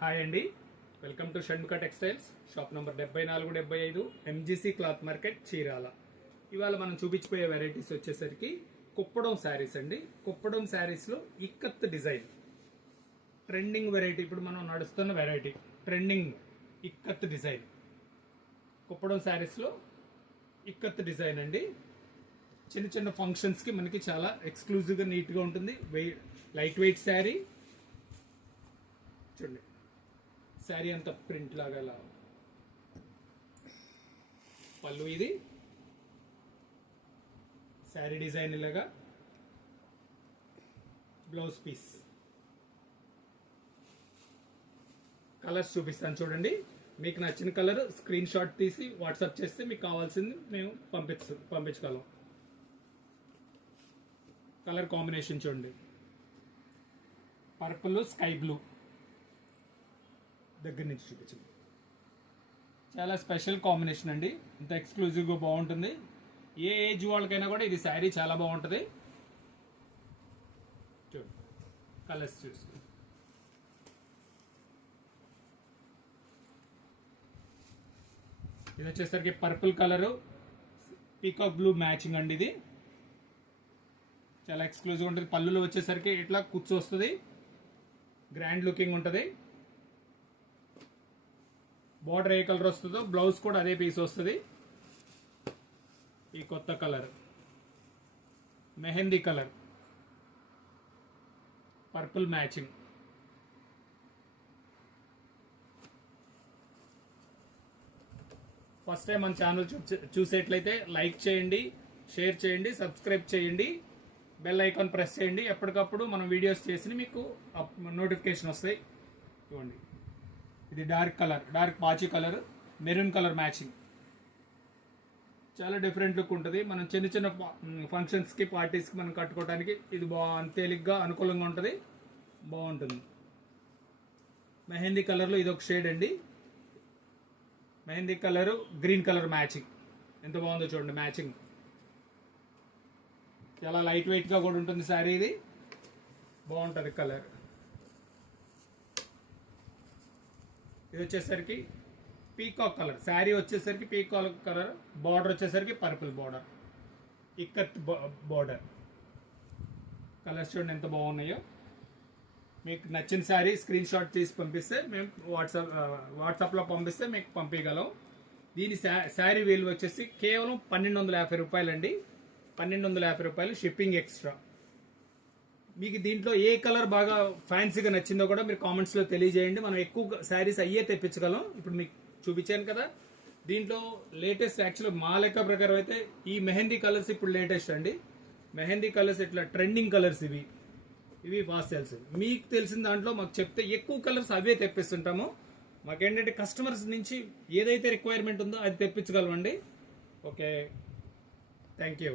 Hi అండి, welcome to Shanmukha textiles. Shop number 7475 MGC cloth market, Chirala. ఇవాళ మనం చూపించిపోయే వెరైటీస్ వచ్చేసరికి కుప్పడం శారీస్ అండి. కుప్పడం శారీస్లో ఇక్కత్ డిజైన్ ట్రెండింగ్ వెరైటీ, ఇప్పుడు మనం నడుస్తున్న variety trending ikat design. Kuppadam శారీస్లో ఇక్కత్ డిజైన్ అండి. చిన్న చిన్న ఫంక్షన్స్కి మనకి చాలా ఎక్స్క్లూజివ్గా నీట్గా ఉంటుంది. లైట్ వెయిట్ శారీ చూడండి. శారీ అంతా ప్రింట్ లాగా ఇలా పళ్ళు, ఇది శారీ డిజైన్ ఇలాగా బ్లౌజ్ పీస్. కలర్స్ చూపిస్తాను చూడండి. మీకు నచ్చిన కలర్ స్క్రీన్ షాట్ తీసి వాట్సాప్ చేస్తే మీకు కావాల్సింది మేము పంపించగలం. కలర్ కాంబినేషన్ చూడండి, పర్పుల్ స్కై బ్లూ. దగ్గర నుంచి చూపించండి. చాలా స్పెషల్ కాంబినేషన్ అండి, ఇంత ఎక్స్క్లూజివ్గా బాగుంటుంది. ఏ ఏజ్ వాళ్ళకైనా కూడా ఇది శారీ చాలా బాగుంటుంది. చూడండి కలర్స్ చూసి. ఇది వచ్చేసరికి purple colour peacock blue matching అండి. ఇది చాలా ఎక్స్క్లూజివ్ ఉంటుంది. పళ్ళులో వచ్చేసరికి ఇట్లా కుచ్చు వస్తుంది, గ్రాండ్ లుకింగ్ ఉంటుంది. బార్డర్ ఏ కలర్ వస్తుందో బ్లౌజ్ కూడా అదే పీస్ వస్తుంది. ఈ కొత్త colour mehndi colour, purple matching. First time మన ఛానల్ చూసేట్లయితే లైక్ చేయండి, షేర్ చేయండి, సబ్స్క్రైబ్ చేయండి, బెల్ ఐకాన్ ప్రెస్ చేయండి. ఎప్పటికప్పుడు మనం వీడియోస్ చేసి మీకు నోటిఫికేషన్ వస్తాయి. చూడండి, ఇది డార్క్ కలర్, డార్క్ పాచి కలర్, మెరూన్ కలర్ మ్యాచింగ్. చాలా డిఫరెంట్ లుక్ ఉంటుంది. మనం చిన్న చిన్న ఫంక్షన్స్కి, పార్టీస్కి మనం కట్టుకోవడానికి ఇది తేలిగ్గా అనుకూలంగా ఉంటుంది, బాగుంటుంది. మెహందీ కలర్లో ఇది ఒక షేడ్ అండి. Mehndi colour green colour matching. ఎంత బాగుందో చూడండి మ్యాచింగ్. చాలా లైట్ వెయిట్గా కూడా ఉంటుంది శారీ. ఇది బాగుంటుంది కలర్. ఇది వచ్చేసరికి పీకాక్ కలర్. శారీ వచ్చేసరికి పీకాక్ కలర్, బార్డర్ వచ్చేసరికి purple border, ikat border. Colours చూడండి ఎంత బాగున్నాయో. మీకు నచ్చిన శారీ స్క్రీన్ షాట్ తీసి పంపిస్తే మేము వాట్సాప్లో పంపిస్తే మీకు పంపించగలం. దీని శారీ విలువ వచ్చేసి కేవలం 1250 రూపాయలండి. 1250 రూపాయలు, షిప్పింగ్ ఎక్స్ట్రా. మీకు దీంట్లో ఏ కలర్ బాగా ఫ్యాన్సీగా నచ్చిందో కూడా మీరు కామెంట్స్లో తెలియజేయండి. మనం ఎక్కువ శారీస్ అయ్యే తెప్పించగలం. ఇప్పుడు మీకు చూపించాను కదా. దీంట్లో లేటెస్ట్ యాక్చువల్గా మా లెక్క ప్రకారం అయితే ఈ మెహందీ కలర్స్ ఇప్పుడు లేటెస్ట్ అండి. మెహందీ కలర్స్ ఇట్లా ట్రెండింగ్ కలర్స్ ఇవి ఫాస్ట్ సేల్స్. మీకు తెలిసిన దాంట్లో మాకు చెప్తే ఎక్కువ కలర్స్ అవే తెప్పిస్తుంటాము. మాకేంటంటే కస్టమర్స్ నుంచి ఏదైతే రిక్వైర్మెంట్ ఉందో అది తెప్పించగలమండి. Okay, thank you.